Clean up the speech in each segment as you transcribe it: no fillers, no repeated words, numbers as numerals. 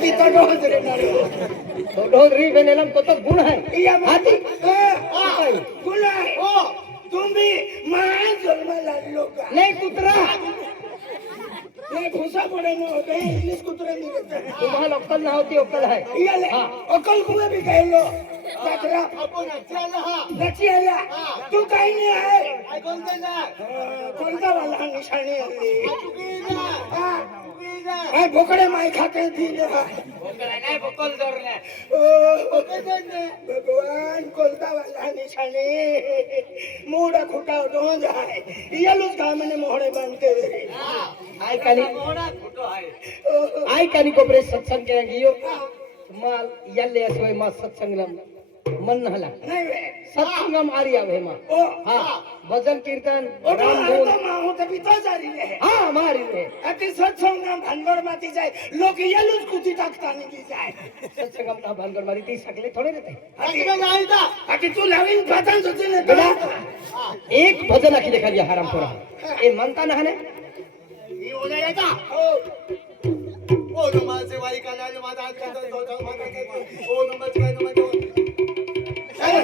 भी तो डोज रे ना तो ढोधरी बेनेलम तो गुण है हाथी गुण है ओ तुम भी मां जन्म लागलो का नहीं कुत्रा नहीं फुसा पड़े न होते इंग्लिश कुत्रे मिलते हैं तुम्हाला अक्कल ना होती अक्कल है ये ले अक्कल कुए भी कह लो बकरा आपण चल हा नची आया तू काही नाही आहे काय कोणते ना कोणता वाला निशाणी आली चुकीला हां चुकीला ए बोकडे माय खाते दिले बोकड़ा नाही बोकल धरले ओ बोकड़ने भगवान कोणता वाला निशाणी मोडा खुटा डोंज आहे येलुच कामने मोहडे बांधते रे आई कानी मोडा खोटो आहे आई कानी कोपरे सत्संग के गियो माल यल्ले असोय मा सत्संगम मन नहला नाही वे सत्संगम आरी आवे मा ओ हां भजन कीर्तन ओ राम तो धून मा होते पिता जारी रे हां मारी रे अति सत्संग नाम भानगड माती जाय लोक येलुच कुती टाकतानी की जाय सत्संगम का भानगड मारी ती सकले थोडे रहते अति नाही ता अति तू लावीन पातान सुती ने बेटा एक भजन आखी देखा दिया हरामखोरा ए मनता ना ने ही ओला येता ओ नमाजे वारी कानाले माझा हात करतो तो माझा ओ नमाज काय नमाज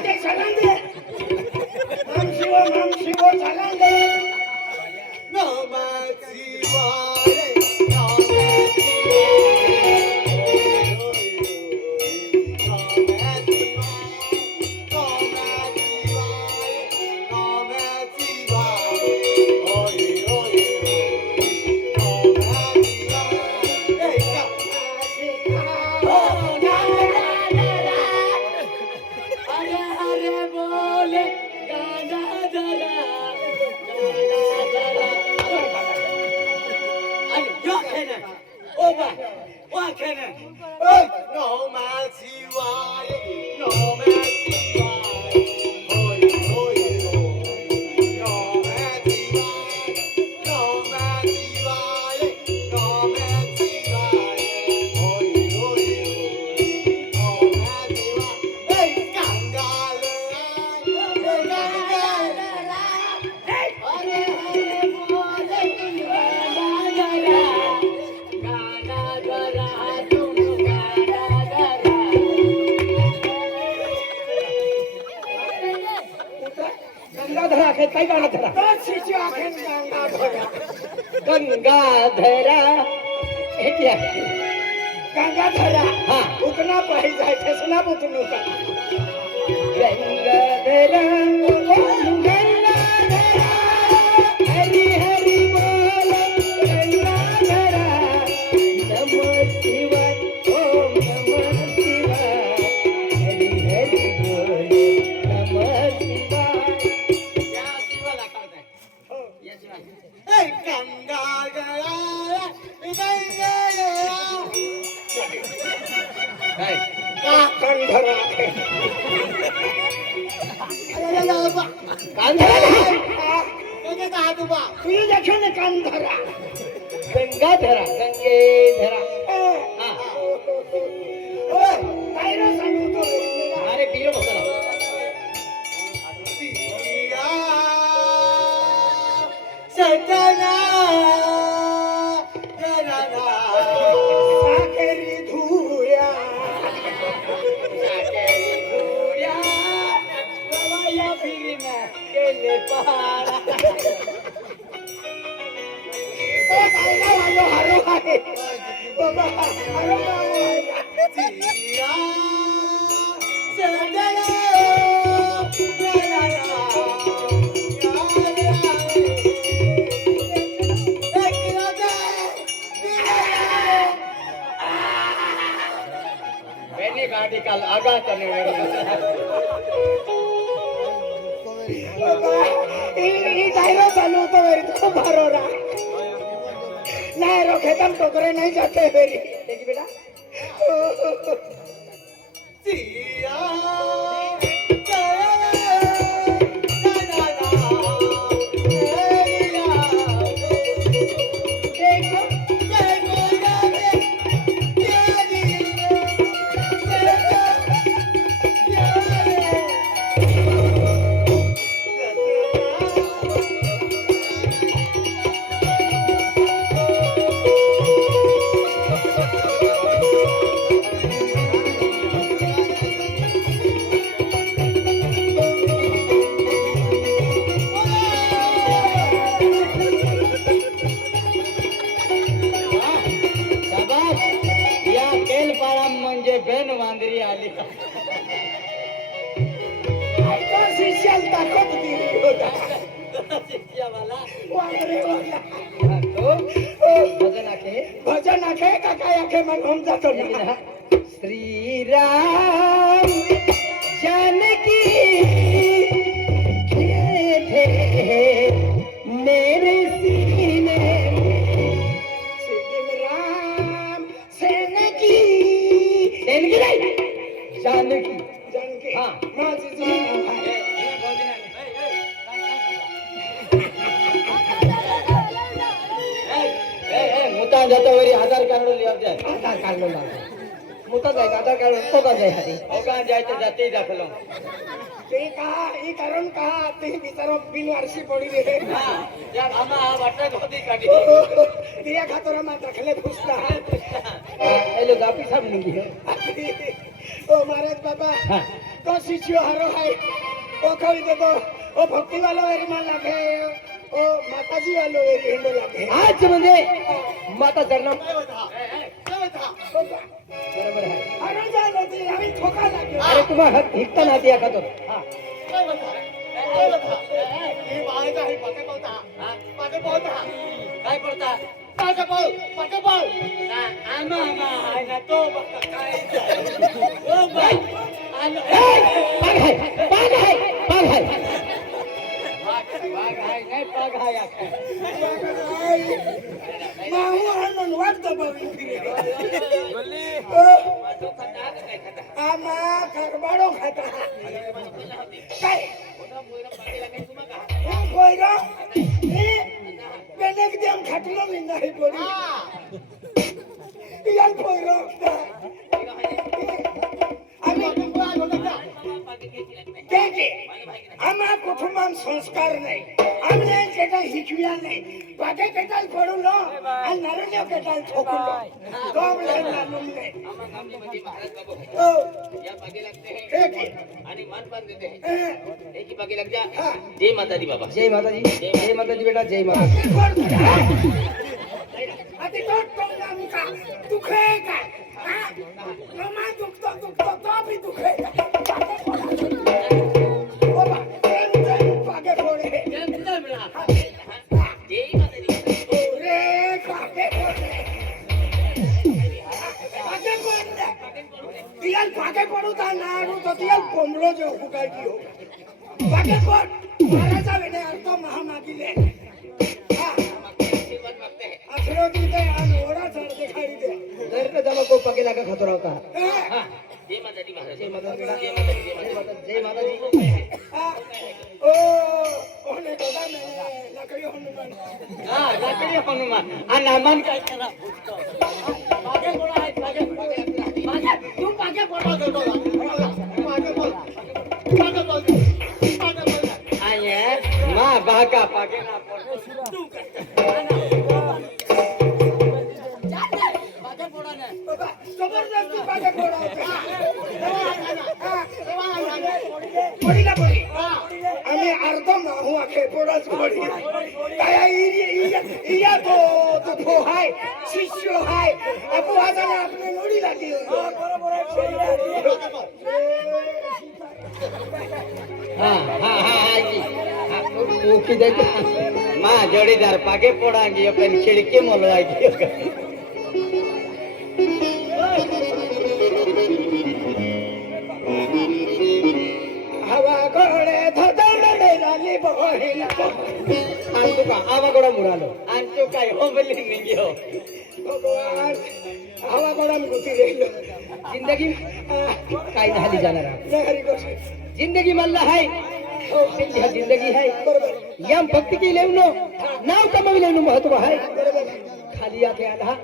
ते सलांदे नाम शिव सलांदे नमाजी वारे नमाजी काय गाणं धरा तशीची आखेन गंगाधरा हे क्या गंगाधरा हाँ उतना पही जाए ठेसना बुतनु का गंगाधरा गंगाधरा हरि हरि बोल गंगाधरा नमः शिवाय ओम नमः शिवाय हरि हरि बोल नमः शिवाय या शिवाला करताय हो या शिवाला ए गंगा गया काय का कंधरा तुझे देखो ने कंधरा गंगाधरा गंगेधरा हाँ ओए ताईरा सांगू तो अरे पीरो बसला सतना साकेरी धुया रवाया फिरी में केले पहाड़ा ओ ताईरा वालो हरो आहे बाबा हरो मैंने गाड़ी कल आगा करने बाबा ई ताईरा चालू तो मेरी तो भरोरा नहीं रोके तम टोकरे नहीं जाते मेरी देखी बेटा म्हणजे बेन वांदरी आली तो शिष्याला दाखवत दिली होता वांदरे वाला. भजन आखे भजन आखे का काय आखे मग हम जातो ना. श्रीराम जानकी थे मेरे सीने में. राम सेनकी जानकी नाही जानकी जानकी हा. माझी जुनी नाव आहे. मुता जाता वरी आधार कार्ड लिया जाए आधार कार्ड लो मुता जाए आधार कार्ड तो का जाए हरी ओका जाए तो जाते ही दाखलो ते कहा ई कारण कहा ते बिचारो बिनवारसी पडी रे. हां यार आमा वाटत होती काढी तिया खातर मा दाखले पुसता. ए लोग आपी सब निगी है ओ महाराज बाबा हां तो शिष्य हारो है ओ खड़ी दे तो ओ भक्ति वाला वेरी मान लागे ओ माताजी वालो वेरी हिंडो लागे. आज म्हणजे माता चरणम काय होता काय होता बरोबर आहे. हारो जालो ती आम्ही ठोका लागलो. अरे तुम्हा हिकता ना दिया खातो हां काय होता काय होता ही बाळाचा ही पाके पावता पाके पावता काय पडता पाके पाव आमा आमा आहे ना तो बघा काय ओ बाई पाग आहे नाही पाग आहे माहू आणून वाटतो बाबी आमा करबाडो खाता काय कोयरो बेनेक देम खाटलो नाही पडी यान कोयरो आम्ही के आम्हा कुटुंबात संस्कार नाही आमने केटा शिकविया नाही बाकी केटाल पडून लो आणि नरण्य केटाल ठोकून लो दोम ले नालूम नाही ओ या पागे लगते हैं आणि मान बांध देते हैं एक ही पागे लग जा. जय माता दी बाबा. जय माताजी बेटा जय माता. आधी तो नाम का दुखे का नमा दुखतो तो भी दुखे बाबा पागे फोडे जय माता दी. रे पागे फोडे पागे फोडे तियाल पागे पडू ता नाडू तो तियाल कोंबलो जो फुकायची हो पागे फोड महाराजा वेने अर्थ महामागीले आशीर्वाद मागते हैं. आशीर्वाद दे आणि ओरा चढ दिखाई दे जर का जमा को पगे लागा खातो रावता. जय माता दी महाराज. जय माता दी. जय माता दी. जय माता दी. जय माताजी. ओ ओने दादा ने लकड़ी हनुमान हां लाकडी हनुमान आ नामान काय करा पागे बोला आहे पागे तू पागे बोला आये मा बागा पागे ना तू बाबा जबरदस्ती पागे फोडा पडीला पडी आम्ही अर्ध माहू आखे पोडाच पडी काय इया तो फो हाय शिष्य हाय अपू आजाला आपने नोडी लागी बरोबर हां जी ओके देखो मा जोड़ीदार पागे पोडांगी अपन खिड़की मोलवागी हवा गोडे धदडे राली बहिला आणतो का आवा गोडा मुरालो आणतो काय हो बोलली निगी हो भगवान हवा गोडाम गुती गेलो जिंदगी काय झाली जाणार हरी गोष्ट जिंदगी मल्ला है हो ह्या जिंदगी है यम भक्ति की लेवनो नाव कमावी लेवनो महत्व है खाली आते आला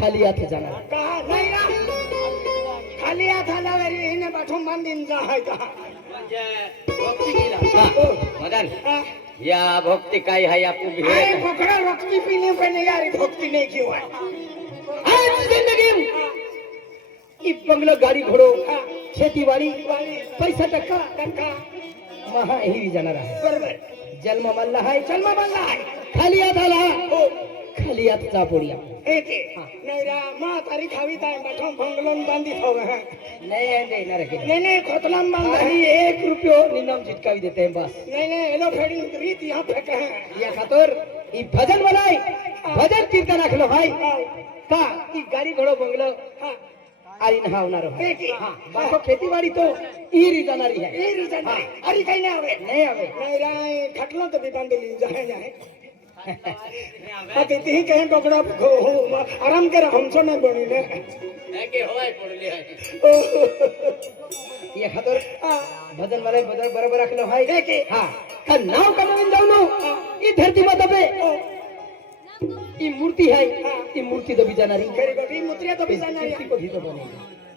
खाली आते जाणार कहा नाही ना खाली हात आला वरी हिने पाठवून बांधीन जा हाय का म्हणजे भक्ती केला. मदन या भक्ती काय है आपको भी आए है. पकड़ा भक्ति पीने पे नहीं यार भक्ति नहीं क्यों है आज जिंदगी ई बंगलो गाड़ी घोड़ो खेती बाड़ी पैसा टक्का टक्का महा हिरी जाणार आहे बरोबर जन्म मल्ला है जन्म बनला आहे खाली आत आला हो खाली खाली हात चापोडिया एके नैरा मा तारी खावी ताय बाठो भंगलोन बांधी थोवे हैं नहीं है देना रखे नहीं खोतलाम बांध खाली 1 रुपयो निनाम चिटकावी देते हैं बस नहीं एलो फेडिंग रीत यहाँ फेंके हैं या खातर ई भजन बनाई भजन कीर्तन आखलो भाई का ई गाड़ी घोड़ो बंगलो हाँ आरी ना होणार एके हां बाको खेतीबाड़ी तो ई रीजनारी है ये रीजन है अरे कहीं ना आवे नहीं आवे नैरा खटलो तो भी बांध ली जाए अति ती कहीं पकड़ा आराम कर हमसो नहीं बनी ने के होय पडली आहे ये खातर भजन वाले भजन बरोबर आखलो भाई एके हां का नाव कमवून जाऊ नो ई धरती माता पे ई मूर्ति है ई मूर्ति दबी जाणारी खरी बाबी मुत्रिया तो भी जाना मूर्ति को भी तो बने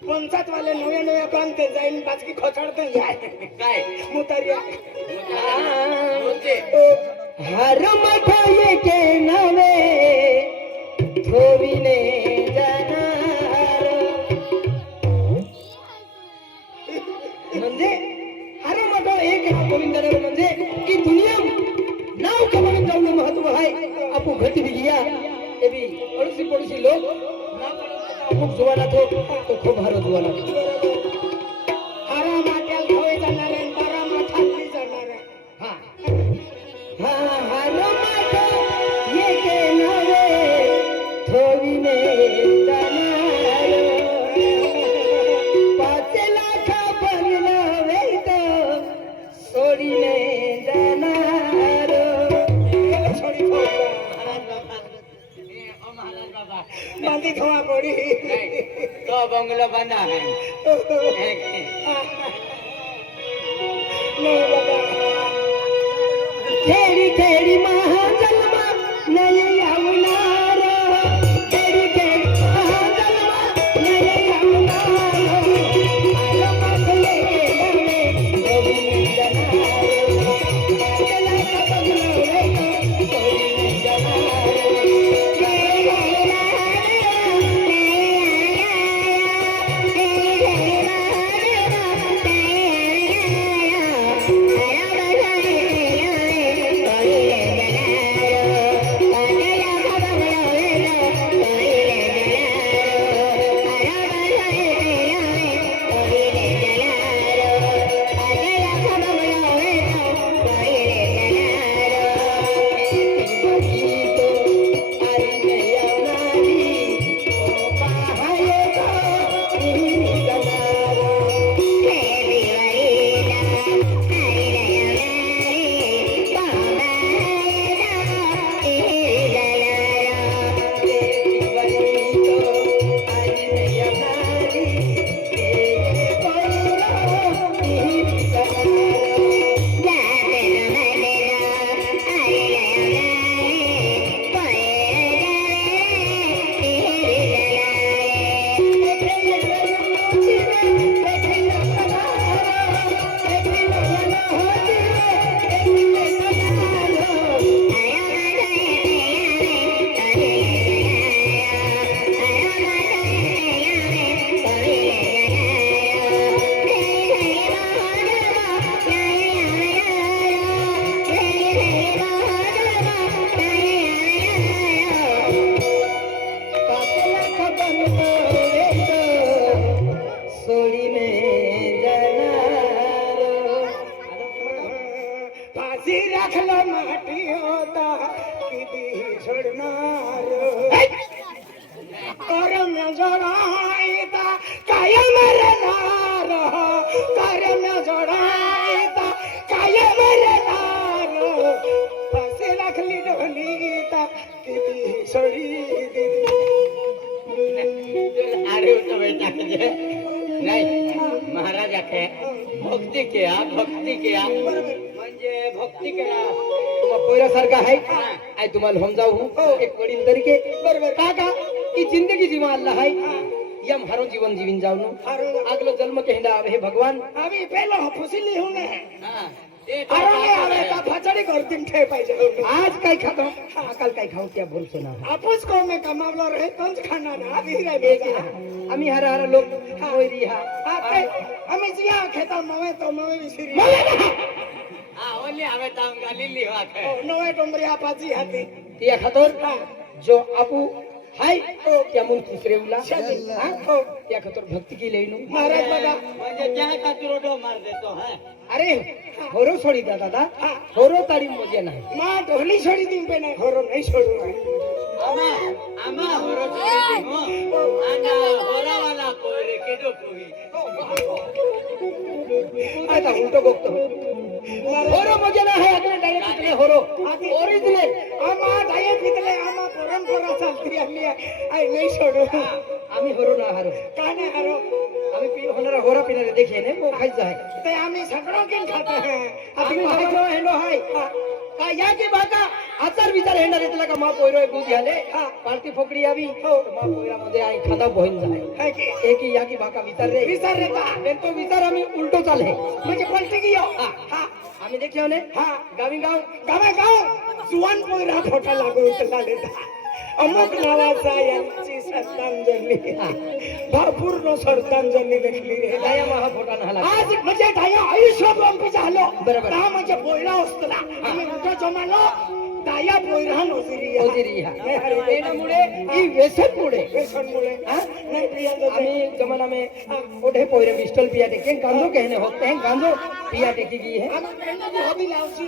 पंचायत वाले नवे बांधते जाइन बाजकी खोचड़ते जाए काय मुतारिया बोलते हर मठाये के नावे थोविने जाणार म्हणजे हर मठा एक गोविंदराव म्हणजे की दुनिया नाव कमवून जाऊन महत्व आहे आपू घटी भी गया ये भी पड़ोसी लोग खूप जुवाना तो खूप हारो जुवाना हरा माट्याल खावे जाणार आहे बारा माठाली जाणार आहे हा हारो मठा ये के नावे थोविने जाणार 5 लाख बनला वेत सोडीने जाणार छोड़ी थो महाराज बाबा बांधी थोड़ा पड़ी नाही तो बंगलो बना है नहीं बाबा खेडी खेडी महाजन्मा नाही आवणार खेडी खेडी महाजन्मा नाही आवणार आलो पाखले गेले गोविंद जाणार त्याला बघलो रे गोविंद जाणार फाशी रखलो माटी होता किती सोडणार करम जोडायता कायम रहणार करम जोडायता कायम रहणार फाशी रखली ढोलीता किती सोडी दिली अरे तो बेटा नाही महाराज आखे भक्ती केया म्हणजे भक्ती केला पोयरासारखा आहे आय तुम्हाला समजावू एक वडील तरीके बरोबर का की जिंदगी जीवा अल्लाह है यम हारो जीवन जीविन जाऊन अगलो जन्म के हिंदा हे भगवान आम्ही पहिलो फुसिली होऊन हा ते अरे अरे का फचडी करतीन ठे पाहिजे आज काय खातो काल काय खाऊ क्या बोल सुना आपूस को में कमावलो रहे तंज खाना ना अभी रे बेजा आम्ही हरा हरा लोक होयरी हा आपे आम्ही जिया खेता मवे तो मवे विसरी हा ओली हवे ताम गालीली वाट नवे टोंबरी आपाची हाती तिया खातोर जो आपू हाय त्या म्हणून तिसरेवला हा त्या खातर भक्ती केली नु महाराज बघा म्हणजे त्या खातिर ओढो मार देतो हा अरे होरो सोडी दादा होरो तारी मजे नाही मा ढोली छोडी दिन पे नाही होरो नाही सोडू आमा आमा होरो छोडी दे हो आना होरावाला कोरे केडो कोई आता उलटो बघतो होरो मजे नाही आहे आपले डायरेक्ट तिकडे होरो ओरिजिनल आमा डाये पितले आमा परंपरा चालती आली आई नाही सोडू आम्ही होरो ना हारो का नाही हरो आम्ही पी होणारा होरा पिणारे देखे ने वो खायचं आहे ते आम्ही सगळं केन खात आम्ही भावनो हेलो हाय का या की बाका आचार विचार हेंडा रेतला का मा पोयरो एक दूध घाले पार्टी फोकडी आवी हो मा पोयरा मध्ये आई खादा बहीण जाय है की एक या की बाका विचार रे विचार रे का पण तो विचार आम्ही उलटो चाले म्हणजे पलटी गियो हा आम्ही देखियो ने हा गावी गाव गावा गाव जुवान पोयरा फोटा लागू चाले अमुक नावाचा यांची श्रद्धांजली भरपूर श्रद्धांजली देखली रे दया महा फोटा नाला आज म्हणजे दया आयुष्य बंपी झालो बरोबर. दहा म्हणजे पोयरा असतला आम्ही मोठं जमालो दया पोयरा नोजरी ओजिरी हा त्यामुळे ही व्यसन मुळे व्यसनमुळे नाही प्रियांका आम्ही जमाना में ओढे पोयरे पिस्टल पिया टेके गांजो कहने होते हैं गांजो पिया टेकी गई है आम्ही कहणे भी हवी लावची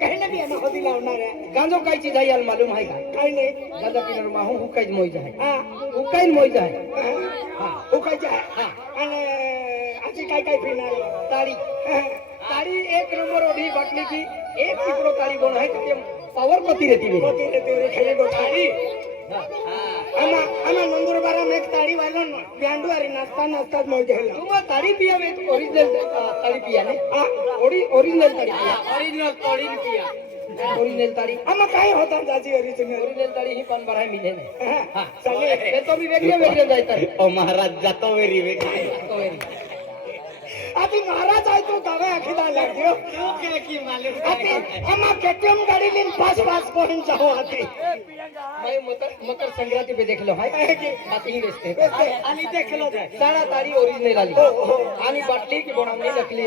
कहणे भी आम्ही हवी लावणार आहे गांजो काय चीज है यार मालूम है का काही नाही गांजा पिनर माहू हुकाई मोई जाए हा हुकाई मोई जाए उकायचं आहे आणि आजी काय काय पिणार ताड़ी ताड़ी एक नंबर ओढ़ी बाटली की एक टिकड़ो ताड़ी बोन है तो पावर पति रहती है होती रे तेवढी खाली गोठाडी आम्हा नंदुरबारा में एक ताड़ी वालो ब्यांडू अरे नाचता नाचता मोय गेला तुम ताड़ी पिया में तो ओरिजिनल ताड़ी पिया ने ओरिजिनल ताड़ी पिया ओरिजिनल तोड़ी पिया ओरिजिनल ताड़ी आम्हा काय होता जाजी ओरिजिनल ओरिजिनल ताड़ी ही पान भराय मिले ने चालेल ते तो भी वेगळे वेगळे जायतात ओ महाराज जातो वेरी वेरी आधी महाराज आहे तो गावा अखिदा लाग्यो क्यों के की मालूम आधी आम्हा केटीएम गाड़ी लिन 5 पॉइंट जाओ आधी मैं मकर संक्रांति पे देख लो है आती ही बेचते आणि देखलो जाय सारा ताड़ी ओरिजिनल आली आणि बाटली की बनवली नकली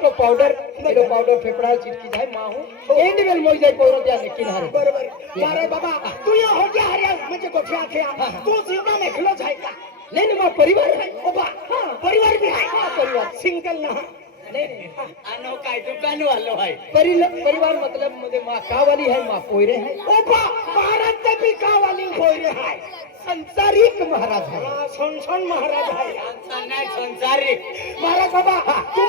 तो पाउडर फेफड़ा चिटकी जाए माहू एंडवेल मोई जाए पोरो त्या लेकिन हारे बरोबर अरे बाबा तू ये हो गया हरिया म्हणजे गोठ्या खेळा तू जिंदा मेखलो जाय का नहीं नहीं परिवार है ओबा परिवार भी आहे परिवार सिंगल ना नहीं आनो काय दुकान वालो है परिवार मतलब मुझे माँ का वाली है माँ पोयरे है ओबा महाराज ते भी का वाली होय आहे संसारिक महाराज है सोनसोन महाराज आहे नाही संसारी महाराज बाबा तू